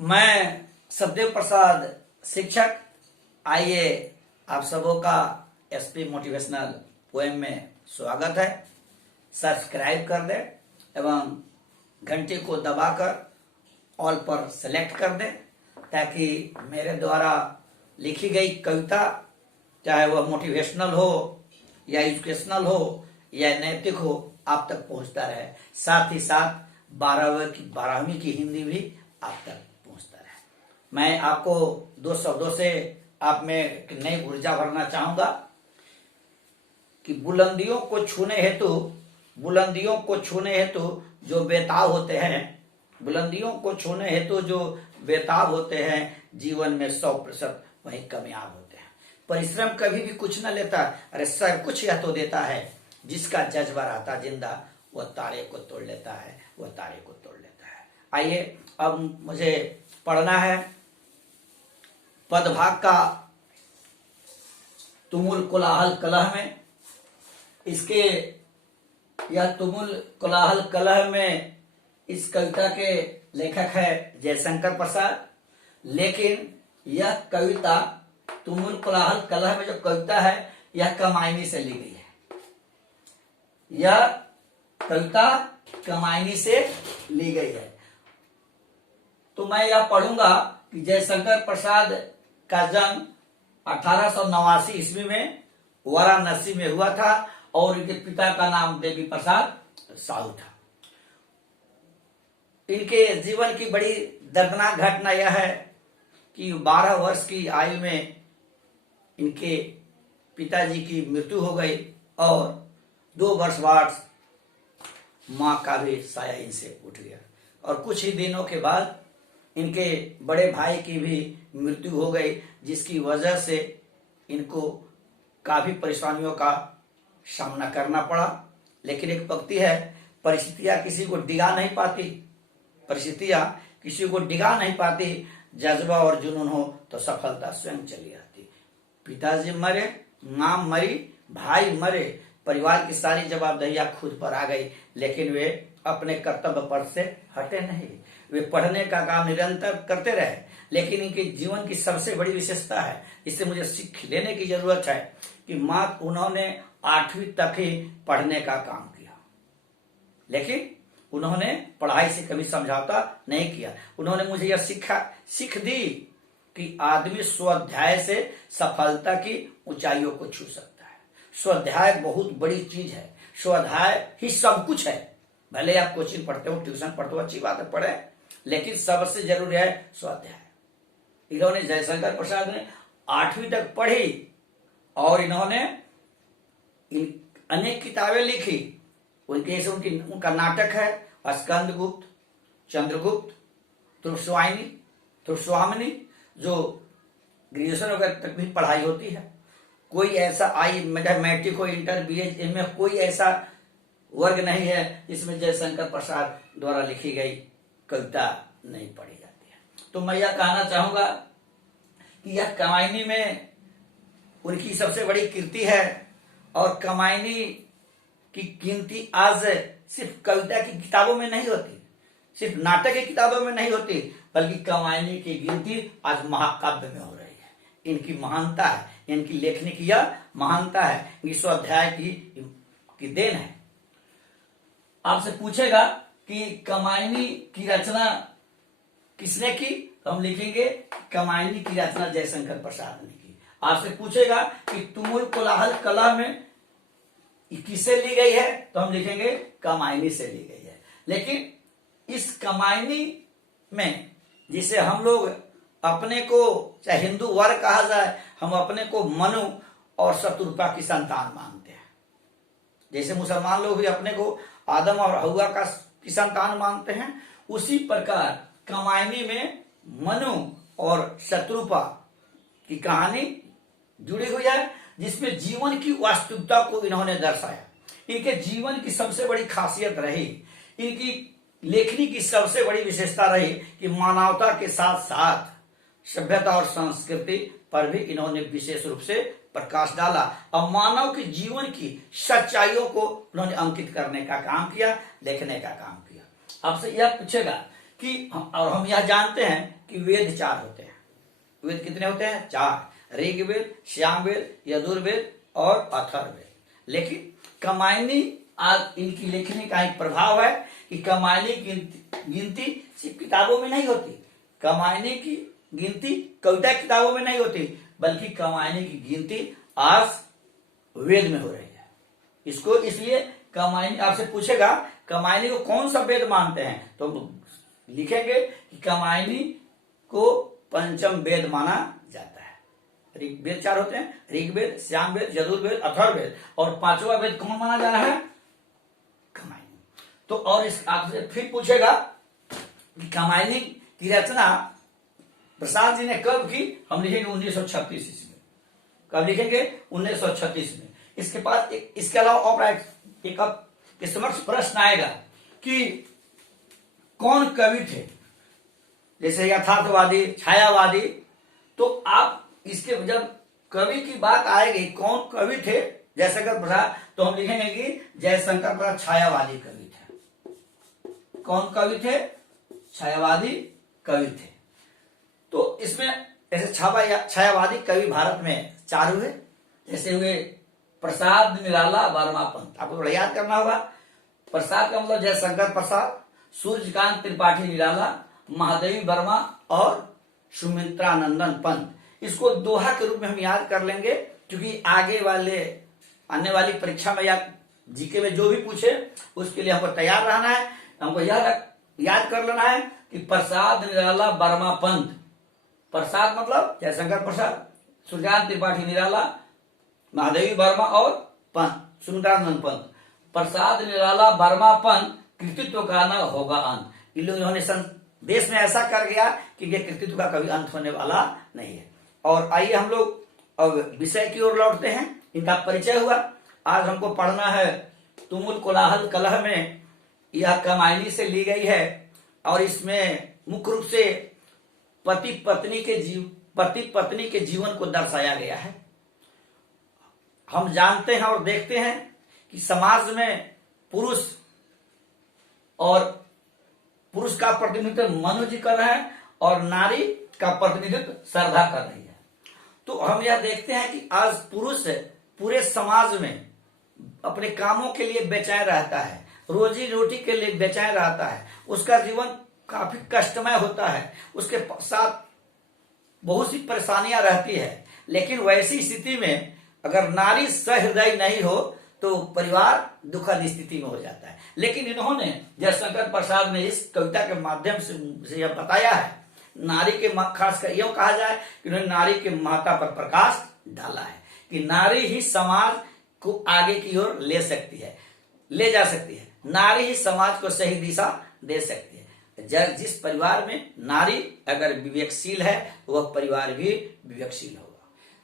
मैं सतदेव प्रसाद शिक्षक। आइए आप सबों का एसपी मोटिवेशनल पोएम में स्वागत है। सब्सक्राइब कर दें एवं घंटे को दबाकर ऑल पर सेलेक्ट कर दें ताकि मेरे द्वारा लिखी गई कविता चाहे वह मोटिवेशनल हो या एजुकेशनल हो या नैतिक हो आप तक पहुंचता रहे। साथ ही साथ 12वीं की हिंदी भी आप तक पहुंचता रहे। मैं आपको दो शब्दों से आप में एक नई ऊर्जा भरना चाहूंगा कि बुलंदियों को छूने हेतु जो बेताब होते हैं, बुलंदियों को छूने हेतु जो बेताब होते हैं, जीवन में 100% वही कामयाब होते हैं। परिश्रम कभी भी कुछ न लेता, अरे सब कुछ यह तो देता है। जिसका जज्बा रहता जिंदा वह तारे को तोड़ लेता है, वह तारे को तोड़ लेता है। आइए अब मुझे पढ़ना है पदभाग का तुमुल कोलाहल कलह में। इसके यह तुमुल कोलाहल कलह में इस कविता के लेखक है जयशंकर प्रसाद। लेकिन यह कविता तुमुल कोलाहल कलह में जो कविता है यह कमायनी से ली गई है। यह कविता कमायनी से ली गई है। तो मैं यह पढ़ूंगा कि जयशंकर प्रसाद का जन्म 1889 ईस्वी में वाराणसी में हुआ था और इनके पिता का नाम देवी प्रसाद साहू था। इनके जीवन की बड़ी दर्दनाक घटना यह है कि 12 वर्ष की आयु में इनके पिताजी की मृत्यु हो गई और 2 वर्ष बाद मां का भी साया इनसे उठ गया और कुछ ही दिनों के बाद इनके बड़े भाई की भी मृत्यु हो गई, जिसकी वजह से इनको काफी परेशानियों का सामना करना पड़ा। लेकिन एक पंक्ति है, परिस्थितियां किसी को डिगा नहीं पाती, जज्बा और जुनून हो तो सफलता स्वयं चली आती। पिताजी मरे, मां मरी, भाई मरे, परिवार की सारी जवाबदेहियां खुद पर आ गई, लेकिन वे अपने कर्तव्य पथ से हटे नहीं। वे पढ़ने का काम निरंतर करते रहे। लेकिन इनके जीवन की सबसे बड़ी विशेषता है, इससे मुझे सीख लेने की जरूरत है कि मात्र उन्होंने 8वीं तक ही पढ़ने का काम किया, लेकिन उन्होंने पढ़ाई से कभी समझौता नहीं किया। उन्होंने मुझे यह सीख दी कि आदमी स्वाध्याय से सफलता की ऊंचाइयों को छू सकता है। स्वाध्याय बहुत बड़ी चीज है, स्वाध्याय ही सब कुछ है। भले आप कोचिंग पढ़ते हो, ट्यूशन पढ़ते हो, अच्छी बात है, पढ़े, लेकिन सबसे जरूरी है स्वाध्याय। इन्होंने जयशंकर प्रसाद ने 8वीं तक पढ़ी और इन्होंने अनेक किताबें लिखी। उनका नाटक है स्कंदगुप्त, चंद्रगुप्त, तुर्स्वामिनी, जो ग्रेजुएशन वगैरह तक भी पढ़ाई होती है। कोई ऐसा मैट्रिक हो, इंटर, बीए, इनमें कोई ऐसा वर्ग नहीं है जिसमें जयशंकर प्रसाद द्वारा लिखी गई कविता नहीं पढ़ी जाती है। तो मैं यह कहना चाहूंगा कि यह कमायनी में उनकी सबसे बड़ी कीर्ति है और कमायनी की कीर्ति आज सिर्फ कविता की किताबों में नहीं होती, सिर्फ नाटक की किताबों में नहीं होती, बल्कि कमायनी की गिनती आज महाकाव्य में हो रही है। इनकी महानता है, इनकी लेखनी की यह महानता है, इनकी स्वाध्याय की देन है। आपसे पूछेगा कि कमायनी की रचना किसने की, तो हम लिखेंगे कमायनी की रचना जयशंकर प्रसाद ने की। आपसे पूछेगा कि तुमुल कोलाहल कला में किससे ली गई है, तो हम लिखेंगे कमायनी से ली गई है। लेकिन इस कमायनी में जिसे हम लोग अपने को, चाहे हिंदू वर्ग कहा जाए, हम अपने को मनु और शत्रुपा की संतान मानते हैं। जैसे मुसलमान लोग भी अपने को आदम और हव्वा की संतान मानते हैं, उसी प्रकार कमायनी में मनु और शत्रुपा की कहानी जुड़ी हुई है, जिसमें जीवन की वास्तविकता को इन्होंने दर्शाया। इनके जीवन की सबसे बड़ी खासियत रही, इनकी लेखनी की सबसे बड़ी विशेषता रही कि मानवता के साथ साथ सभ्यता और संस्कृति पर भी इन्होंने विशेष रूप से प्रकाश डाला और मानव के जीवन की सच्चाइयों को उन्होंने अंकित करने का काम किया, लिखने का काम किया। आपसे यह पूछेगा और हम यह जानते हैं कि वेद 4 होते हैं। वेद कितने होते हैं? 4। ऋग्वेद, सामवेद, यजुर्वेद और अथर्ववेद। लेकिन कामायनी आज इनकी लेखनी का एक प्रभाव है कि कामायनी की गिनती सिर्फ किताबों में नहीं होती, कामायनी की गिनती कविता किताबों में नहीं होती, बल्कि कामायनी की गिनती आज वेद में हो रही है। इसको इसलिए कामायनी आपसे पूछेगा कामायनी को कौन सा वेद मानते हैं, तो लिखेंगे कि कामायनी को पंचम वेद माना जाता है। वेद 4 होते हैं, ऋग्वेद, सामवेद, यजुर्वेद, अथर्ववेद, और 5वां वेद कौन माना जा रहा है? कामायनी। तो और इस आपसे फिर पूछेगा कि कामायनी की रचना प्रसाद जी ने कब की? हम लिखेंगे 1936 ईस्वी में। कब लिखेंगे? 1936 में। इसके बाद इसके अलावा और एक समक्ष प्रश्न आएगा कि कौन कवि थे, जैसे यथार्थवादी, छायावादी। तो आप इसके जब कवि की बात आएगी कौन कवि थे जयशंकर प्रसाद, तो हम लिखेंगे कि जयशंकर प्रसाद छायावादी कवि थे। कौन कवि थे? छायावादी कवि थे। तो इसमें ऐसे छायावादी कवि भारत में 4 हुए। जैसे हुए प्रसाद, निराला, वर्मा, पंत। आपको थोड़ा याद करना होगा। प्रसाद का मतलब जयशंकर प्रसाद, सूर्यकांत त्रिपाठी निराला, महादेवी वर्मा और सुमित्रा नंदन पंत। इसको दोहा के रूप में हम याद कर लेंगे, क्योंकि आगे आने वाली परीक्षा में या जीके में जो भी पूछे उसके लिए हमको तैयार रहना है। हमको याद कर लेना है कि प्रसाद, निराला, वर्मा, पंत। प्रसाद मतलब जयशंकर प्रसाद, सूर्यकांत त्रिपाठी निराला, महादेवी वर्मा और पंत सुमित्रा नंदन पंत। प्रसाद, निराला, वर्मा, पंत कृतित्व का न होगा अंत। इन लोगों ने देश में ऐसा कर गया कि ये कृतित्व का कभी अंत होने वाला नहीं है। और आइए हम लोग अब विषय की ओर लौटते हैं। इनका परिचय हुआ। आज हमको पढ़ना है तुमुल कोलाहल कलह में, यह कामायनी से ली गई है और इसमें मुख्य रूप से पति पत्नी के जीवन को दर्शाया गया है। हम जानते हैं और देखते हैं कि समाज में पुरुष का प्रतिनिधित्व मनु जी कर रहे हैं और नारी का प्रतिनिधित्व श्रद्धा कर रही है। तो हम यह देखते हैं कि आज पुरुष पूरे समाज में अपने कामों के लिए बेचैन रहता है, रोजी रोटी के लिए बेचैन रहता है, उसका जीवन काफी कष्टमय होता है, उसके साथ बहुत सी परेशानियां रहती है। लेकिन वैसी स्थिति में अगर नारी सहृदय नहीं हो तो परिवार दुखद स्थिति में हो जाता है। लेकिन इन्होंने जयशंकर प्रसाद ने इस कविता के माध्यम से यह बताया है, नारी के खासकर यूं कहा जाए कि उन्होंने नारी के महत्व पर प्रकाश डाला है कि नारी ही समाज को आगे की ओर ले जा सकती है। नारी ही समाज को सही दिशा दे सकती है। जिस परिवार में नारी अगर विवेकशील है तो वह परिवार भी विवेकशील होगा।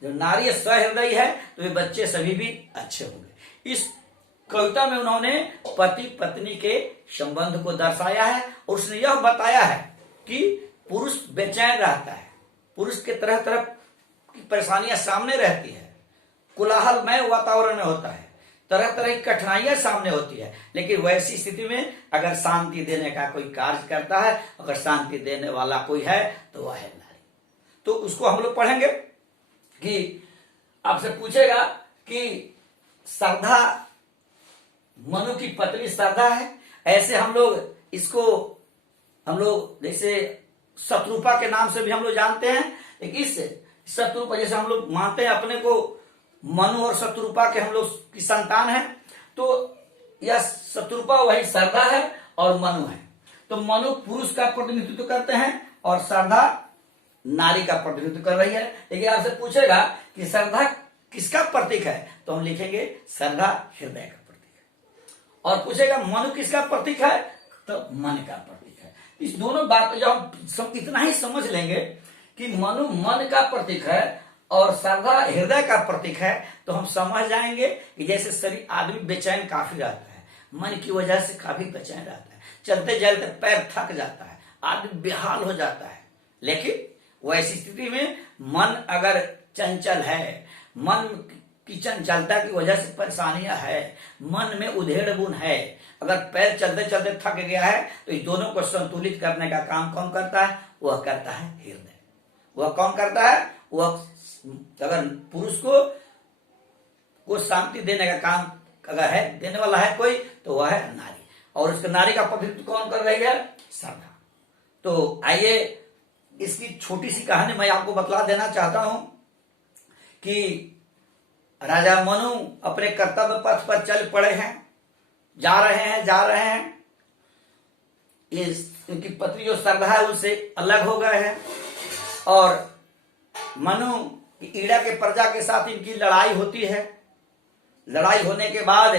जब नारी सहृदय है तो वे बच्चे सभी भी अच्छे होंगे। इस कविता में उन्होंने पति पत्नी के संबंध को दर्शाया है और उसने यह बताया है कि पुरुष बेचैन रहता है, पुरुष के तरह तरह की परेशानियां सामने रहती है, कोलाहलमय वातावरण में होता है, तरह तरह की कठिनाइयां सामने होती है। लेकिन वैसी स्थिति में अगर शांति देने का कोई कार्य करता है, अगर शांति देने वाला कोई है तो वह है नारी। तो उसको हम लोग पढ़ेंगे कि आपसे पूछेगा कि श्रद्धा मनु की पत्नी श्रद्धा है। ऐसे हम लोग जैसे शत्रुपा के नाम से भी हम लोग जानते हैं। लेकिन इस शत्रुपा जैसे हम लोग मानते हैं अपने को मनु और शत्रुपा के हम लोग की संतान है, तो यह शत्रुपा वही श्रद्धा है और मनु है। तो मनु पुरुष का प्रतिनिधित्व करते हैं और श्रद्धा नारी का प्रतिनिधित्व कर रही है। लेकिन आपसे पूछेगा कि श्रद्धा किसका प्रतीक है, तो हम लिखेंगे श्रद्धा हृदय का प्रतीक है। और पूछेगा मनु किसका प्रतीक है, तो मन का प्रतीक है। इस दोनों बात जब हम इतना ही समझ लेंगे कि मनु मन का प्रतीक है और श्रद्धा हृदय का प्रतीक है, तो हम समझ जाएंगे कि जैसे शरीर आदमी बेचैन काफी रहता है, मन की वजह से काफी बेचैन रहता है, चलते चलते पैर थक जाता है, आदमी बेहाल हो जाता है। लेकिन वैसी स्थिति में मन अगर चंचल है, मन की चंचलता की वजह से परेशानियां है, मन में उधेड़ बुन है, अगर पैर चलते चलते थक गया है तो इस दोनों को संतुलित करने का काम कौन करता है? वह करता है हृदय। वह कौन करता है? वह अगर पुरुष को शांति देने का काम अगर है, देने वाला है कोई, तो वह है नारी। और उसके नारी का प्रतिनिधित्व कौन कर रही है? श्रद्धा। तो आइए इसकी छोटी सी कहानी मैं आपको बतला देना चाहता हूं कि राजा मनु अपने कर्तव्य पथ पर चल पड़े हैं, जा रहे हैं। इनकी पत्नी जो श्रद्धा है उनसे अलग हो गए हैं और मनु की ईड़ा के प्रजा के साथ इनकी लड़ाई होती है। लड़ाई होने के बाद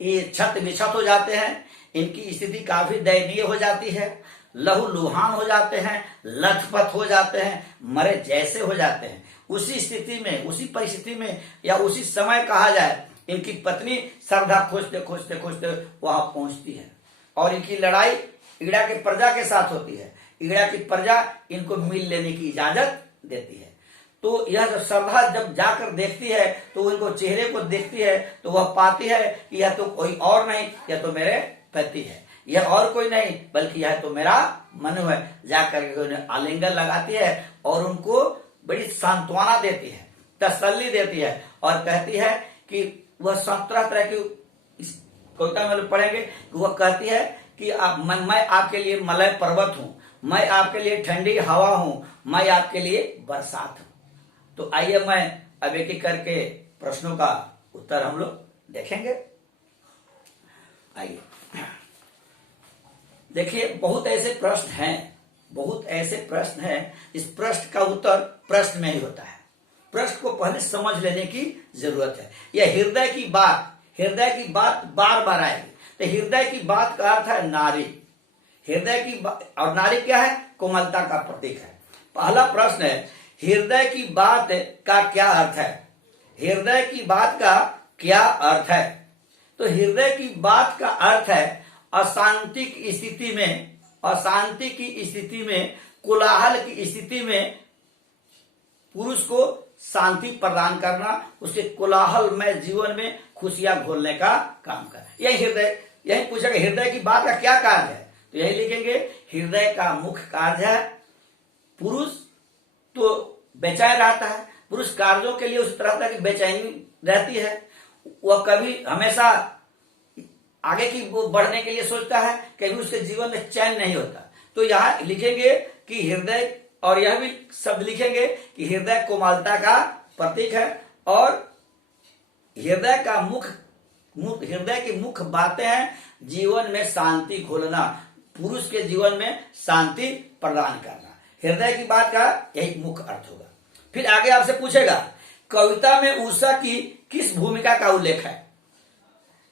ये छत विछत हो जाते हैं, इनकी स्थिति काफी दयनीय हो जाती है, लहू लुहान हो जाते हैं, लथपथ हो जाते हैं, मरे जैसे हो जाते हैं। उसी स्थिति में, उसी परिस्थिति में या उसी समय कहा जाए, इनकी पत्नी श्रद्धा खोजते खोजते खोजते वहां पहुंचती है और इनकी लड़ाई ईड़ा के प्रजा के साथ होती है। ईड़ा की प्रजा इनको मिल लेने की इजाजत देती है। तो यह जो श्रद्धा जब जाकर देखती है तो उनको चेहरे को देखती है तो वह पाती है कि यह तो कोई और नहीं, यह तो मेरे पति है, यह और कोई नहीं बल्कि यह तो मेरा मनु है। जाकर उन्हें आलिंगन लगाती है और उनको बड़ी सांत्वना देती है, तसल्ली देती है और कहती है कि वह तरह तरह की इस कविता में पढ़ेंगे कि वह कहती है कि मैं आपके लिए मलय पर्वत हूं, मैं आपके लिए ठंडी हवा हूं, मैं आपके लिए बरसात हूं। तो आइए मैं अब एक करके प्रश्नों का उत्तर हम लोग देखेंगे। आइए देखिए, बहुत ऐसे प्रश्न हैं, इस प्रश्न का उत्तर प्रश्न में ही होता है। प्रश्न को पहले समझ लेने की जरूरत है। यह हृदय की बात बार बार आएगी। तो हृदय की बात का अर्थ है नारी। हृदय की बात, और नारी क्या है? कोमलता का प्रतीक है। पहला प्रश्न है, हृदय की बात का क्या अर्थ है? हृदय की बात का क्या अर्थ है? तो हृदय की बात का अर्थ है अशांति की स्थिति में, कोलाहल की स्थिति में पुरुष को शांति प्रदान करना, उसके कोलाहलमय जीवन में खुशियां घोलने का काम करना। यही पूछेगा हृदय की बात का क्या कार्य है? तो यही लिखेंगे, हृदय का मुख्य कार्य है, पुरुष तो बेचैन रहता है, पुरुष कार्यों के लिए उस तरह की बेचैनी रहती है, वह कभी हमेशा आगे की बढ़ने के लिए सोचता है, कभी उसके जीवन में चैन नहीं होता। तो यहाँ लिखेंगे कि हृदय, और यह भी शब्द लिखेंगे कि हृदय कोमलता का प्रतीक है और हृदय की मुख्य बातें हैं जीवन में शांति घोलना, पुरुष के जीवन में शांति प्रदान करना। हृदय की बात का यही मुख्य अर्थ होगा। फिर आगे आपसे पूछेगा, कविता में उषा की किस भूमिका का उल्लेख है?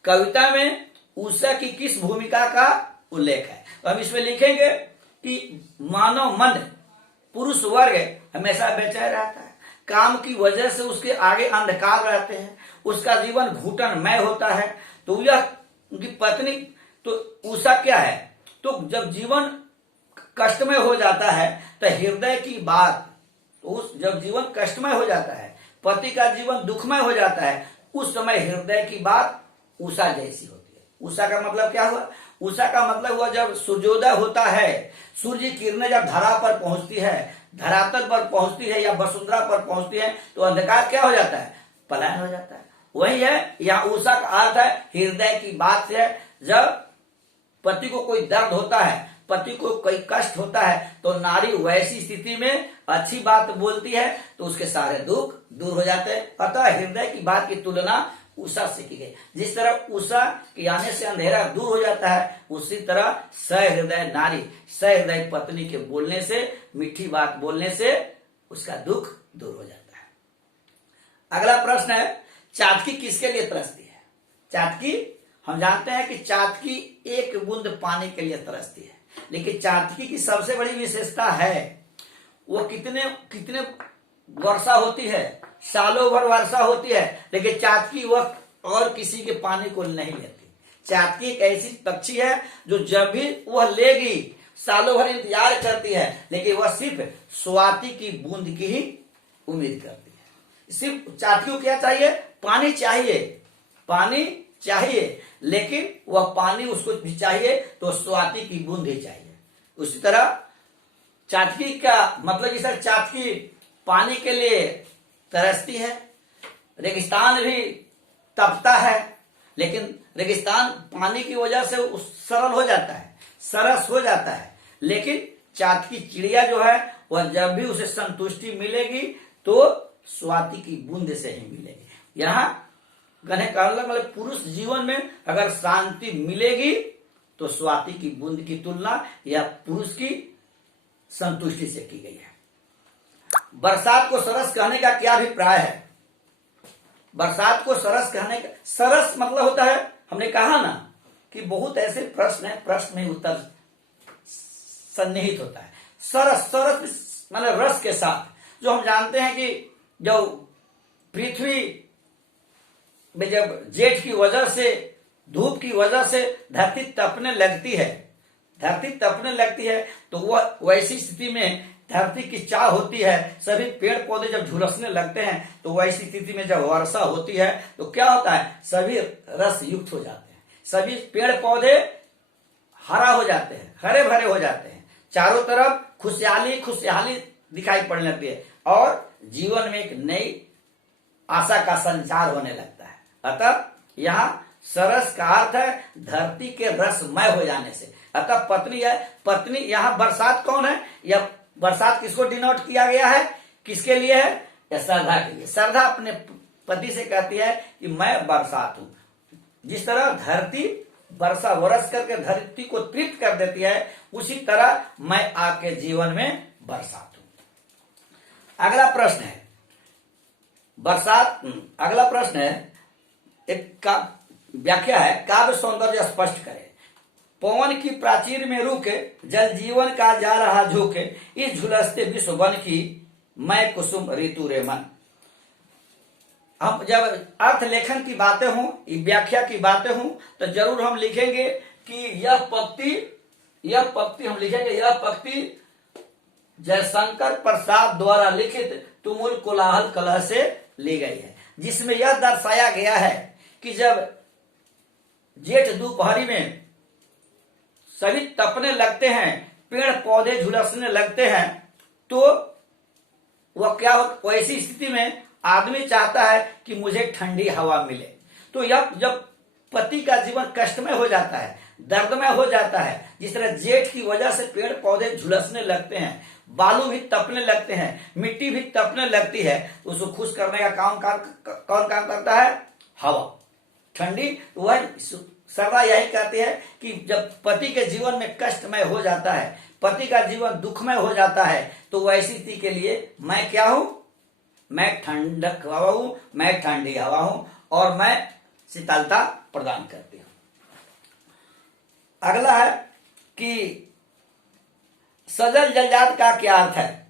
कविता में उषा की किस भूमिका का उल्लेख है? तो हम इसमें लिखेंगे कि मानव मन, पुरुष वर्ग हमेशा बेचैन रहता है, काम की वजह से उसके आगे अंधकार रहते हैं, उसका जीवन घुटनमय होता है। तो यह उनकी पत्नी, तो उषा क्या है? तो जब जीवन कष्टमय हो जाता है तो हृदय की बात, जब जीवन कष्टमय हो जाता है, पति का जीवन दुखमय हो जाता है, उस समय हृदय की बात उषा जैसी होती है। उषा का मतलब क्या हुआ? उषा का मतलब हुआ जब सूर्योदय होता है, सूर्य की किरणें जब धरा पर पहुंचती है, धरातल पर पहुंचती है या वसुंधरा पर पहुंचती है, तो अंधकार क्या हो जाता है? पलायन हो जाता है। वही है यहाँ उषा का अर्थ है हृदय की बात से। जब पति को कोई दर्द होता है, पति को कोई कष्ट होता है, तो नारी वैसी स्थिति में अच्छी बात बोलती है तो उसके सारे दुख दूर हो जाते हैं। अतः हृदय की बात की तुलना उषा से की गई। जिस तरह उषा के आने से अंधेरा दूर हो जाता है, उसी तरह सहृदय नारी, सहृदय पत्नी के बोलने से, मीठी बात बोलने से उसका दुख दूर हो जाता है। अगला प्रश्न है, चातकी किसके लिए तरसती है? चातकी, हम जानते हैं कि चातकी एक बूंद पानी के लिए तरसती है, लेकिन चातकी की सबसे बड़ी विशेषता है वो कितने वर्षा होती है, सालों भर वर्षा होती है, लेकिन चातकी वह और किसी के पानी को नहीं लेती। चातकी एक ऐसी पक्षी है जो जब भी वह लेगी सालों भर इंतजार करती है, लेकिन वह सिर्फ स्वाति की बूंद की ही उम्मीद करती है। सिर्फ चाटकी को क्या चाहिए? पानी चाहिए, पानी चाहिए, लेकिन वह पानी उसको भी चाहिए तो स्वाति की बूंद ही चाहिए। उसी तरह चाटकी का मतलब कि सर चाटकी पानी के लिए तरसती है, रेगिस्तान भी तपता है, लेकिन रेगिस्तान पानी की वजह से सरल हो जाता है, सरस हो जाता है, लेकिन चाटकी चिड़िया जो है वह जब भी उसे संतुष्टि मिलेगी तो स्वाति की बूंद से ही मिलेगी। यहाँ कहने का मतलब पुरुष जीवन में अगर शांति मिलेगी तो स्वाति की बूंद की तुलना या पुरुष की संतुष्टि से की गई है। बरसात को सरस कहने का क्या अभिप्राय है? बरसात को सरस कहने का, सरस मतलब होता है, हमने कहा ना कि बहुत ऐसे प्रश्न है, प्रश्न में उत्तर सन्निहित होता है। सरस, सरस मतलब रस के साथ, जो हम जानते हैं कि जो पृथ्वी में जब जेठ की वजह से, धूप की वजह से धरती तपने लगती है, धरती तपने लगती है, तो वह वैसी स्थिति में धरती की चाह होती है, सभी पेड़ पौधे जब झुलसने लगते हैं, तो वैसी स्थिति में जब वर्षा होती है तो क्या होता है? सभी रस युक्त हो जाते हैं, सभी पेड़ पौधे हरा हो जाते हैं, हरे भरे हो जाते हैं, चारों तरफ खुशहाली खुशहाली दिखाई पड़ने लगती है और जीवन में एक नई आशा का संचार होने लगता है। अतः यहाँ सरस का अर्थ है धरती के रसमय हो जाने से। अतः पत्नी है, पत्नी, यहाँ बरसात कौन है? यह बरसात किसको डिनोट किया गया है? किसके लिए है? या श्रद्धा के लिए। श्रद्धा अपने पति से कहती है कि मैं बरसात हूं। जिस तरह धरती वर्षा वरस करके धरती को तृप्त कर देती है, उसी तरह मैं आपके जीवन में बरसात हूं। अगला प्रश्न है बरसात, अगला प्रश्न है एक का व्याख्या है, काव्य सौंदर्य स्पष्ट करे। पवन की प्राचीर में रुके, जल जीवन का जा रहा झोंके, इस झुलसते विश्व वन की मैं कुसुम ऋतु रे मन। हम जब अर्थ लेखन की बातें हों, व्याख्या की बातें हों, तो जरूर हम लिखेंगे कि यह पंक्ति हम लिखेंगे, यह पंक्ति जयशंकर प्रसाद द्वारा लिखित तुमुल कोलाहल कलह से ली गई है, जिसमें यह दर्शाया गया है कि जब जेठ दोपहरी में सभी तपने लगते हैं, पेड़ पौधे झुलसने लगते हैं, तो वह क्या हो, वैसी स्थिति में आदमी चाहता है कि मुझे ठंडी हवा मिले। तो यह जब पति का जीवन कष्टमय हो जाता है, दर्दमय हो जाता है, जिस तरह जेठ की वजह से पेड़ पौधे झुलसने लगते हैं, बालू भी तपने लगते हैं, मिट्टी भी तपने लगती है, उसको खुश करने का कौन काम करता है? हवा, ठंडी। वह सरला यही कहती है कि जब पति के जीवन में कष्टमय हो जाता है, पति का जीवन दुखमय हो जाता है, तो वैसी स्थिति के लिए मैं क्या हूं? मैं ठंडक हवा हूं, मैं ठंडी हवा हूं और मैं शीतलता प्रदान करती हूं। अगला है कि सजल जलजात का क्या अर्थ है?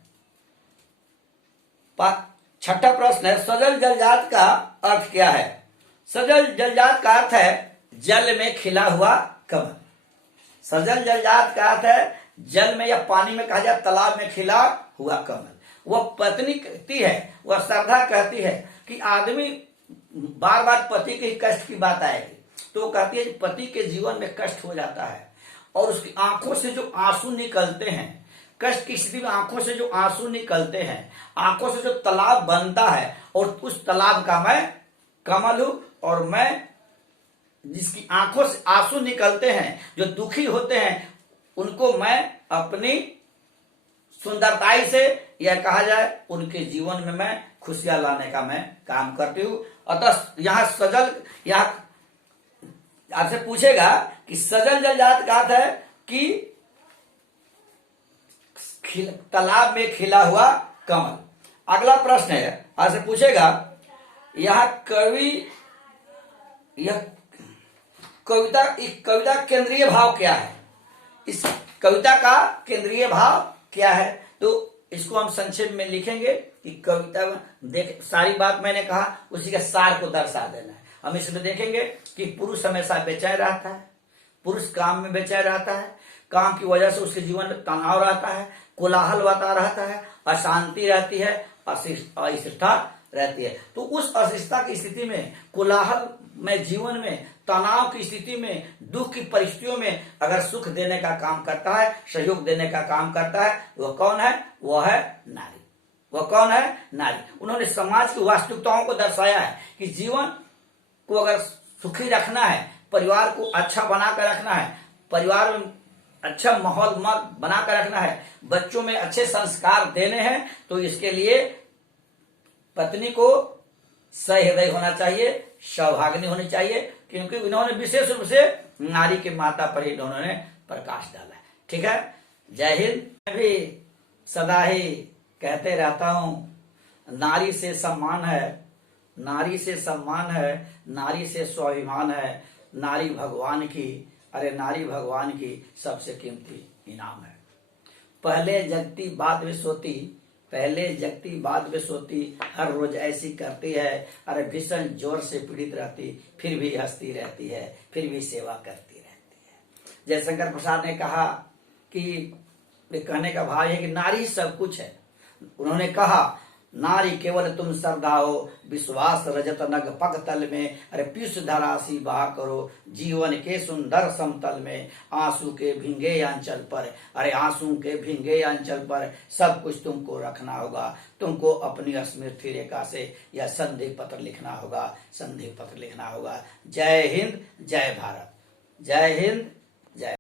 छठा प्रश्न है, सजल जलजात का अर्थ क्या है? सजल जलजात का अर्थ है जल में खिला हुआ कमल। सजल जलजात का अर्थ है जल में या पानी में, कहा जाए तालाब में खिला हुआ कमल। वह पत्नी कहती है, वह श्रद्धा कहती है कि आदमी बार बार पति के कष्ट की बात आएगी, तो वो कहती है कि पति के जीवन में कष्ट हो जाता है और उसकी आंखों से जो आंसू निकलते हैं, कष्ट की स्थिति में आंखों से जो आंसू निकलते हैं, आंखों से जो तालाब बनता है, और उस तालाब का मैं कमल हूं और मैं जिसकी आंखों से आंसू निकलते हैं, जो दुखी होते हैं, उनको मैं अपनी सुंदरताई से, या कहा जाए उनके जीवन में मैं खुशियां लाने का मैं काम करती हूं। अतः यहाँ सजल, यहाँ आपसे पूछेगा कि सजल जलजात का अर्थ है कि तालाब में खिला हुआ कमल। अगला प्रश्न है, आपसे पूछेगा यह कविता केंद्रीय भाव क्या है? इस कविता का केंद्रीय भाव क्या है? तो इसको हम संक्षेप में लिखेंगे कि कविता देख, सारी बात मैंने कहा, उसी के सार को दर्शा देना है। हम इसमें देखेंगे कि पुरुष हमेशा बेचैन रहता है, पुरुष काम में बेचैन रहता है, काम की वजह से उसके जीवन में तनाव रहता है, कोलाहल बता रहता है, अशांति रहती है, अस्थिरता रहती है। तो उस अस्थिरता की स्थिति में, कोलाहल में, जीवन में, तनाव की स्थिति में, दुख की परिस्थितियों में अगर सुख देने का काम करता है, सहयोग देने का काम करता है, वह कौन है? वह है नारी। वह कौन है? नारी। उन्होंने समाज की वास्तविकताओं को दर्शाया है कि जीवन को अगर सुखी रखना है, परिवार को अच्छा बनाकर रखना है, परिवार में अच्छा माहौल बनाकर रखना है, बच्चों में अच्छे संस्कार देने हैं, तो इसके लिए पत्नी को सहृदय होना चाहिए, सौभाग्य होनी चाहिए, क्योंकि इन्होंने विशेष रूप से नारी के माता पर ही इन्होंने प्रकाश डाला है। ठीक है, जय हिंद। मैं भी सदा ही कहते रहता हूं, नारी से सम्मान है, नारी से सम्मान है, नारी से स्वाभिमान है, नारी भगवान की, अरे नारी भगवान की सबसे कीमती इनाम है। पहले जगती बाद में सोती, पहले जगती बाद में सोती, हर रोज ऐसी करती है, अरे भीषण जोर से पीड़ित रहती, फिर भी हंसती रहती है, फिर भी सेवा करती रहती है। जयशंकर प्रसाद ने कहा कि कहने का भाव है कि नारी सब कुछ है। उन्होंने कहा, नारी केवल तुम श्रद्धा हो, विश्वास रजत नग पग तल में, अरे पीयूष धरासी बहा करो, जीवन के सुंदर समतल में, आंसू के भींगे अंचल पर, अरे आंसू के भींगे अंचल पर सब कुछ तुमको रखना होगा। तुमको अपनी स्मृति रेखा से यह संधि पत्र लिखना होगा, संधि पत्र लिखना होगा। जय हिंद, जय भारत। जय हिंद,